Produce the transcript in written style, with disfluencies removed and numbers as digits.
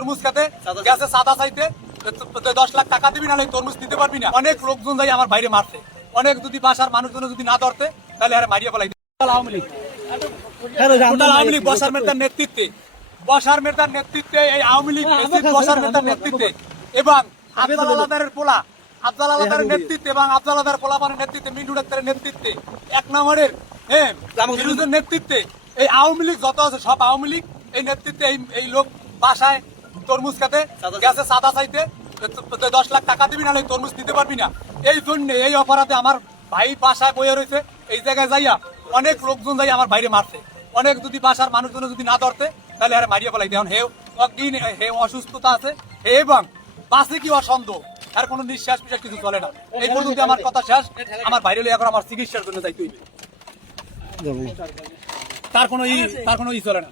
তরমুজ খেতে গেছে সাদা চাইতে 10 লাখ টাকা দিবি না তরমুজ দিতে পারবি না। অনেক লোকজন যাই আমার বাইরে মারছে, অনেক যদি বাসার মানুষজন যদি না ধরতে তাহলে আরে মারিয়ে ফেলাই। আওয়ামী লীগ বসার মেয়ের নেতৃত্বে এই আওয়ামী লীগ বসার মেয়ের নেতৃত্বে এবং আফজাল আলাদারের পোলা আফজাল আলাদারের নেতৃত্বে এবং আফজাল আলাদার পোলাপানের নেতৃত্বে মিন্টু ডাক্তারের নেতৃত্বে 1 নম্বরের বিরোধীর নেতৃত্বে এই আওয়ামী লীগ যত আছে সব আওয়ামী লীগ এই নেতৃত্বে এই লোক বাসায় তরমুজ খেতে গেছে সাদা চাইতে 10 লাখ টাকা দিবি না তরমুজ দিতে পারবি না। এই জন্য এই অপরাধে আমার ভাই বাসায় বয়ে রয়েছে। এই জায়গায় যাইয়া অনেক লোকজন যাই আমার বাইরে মারছে, অনেক যদি বাসার মানুষজন যদি না ধরতে তাহলে আরে মারিয়ে ফেলাই। এখন হে অসুস্থতা আছে এবং বাসে কি অসন্দেহ, আর কোনো নিঃশ্বাস পিশ্বাস কিছু চলে না। এই পর্যন্ত আমার কথা শেষ। আমার বাইরে এখন আমার চিকিৎসার জন্য যাইতে হইবে, তার কোনো ই চলে না।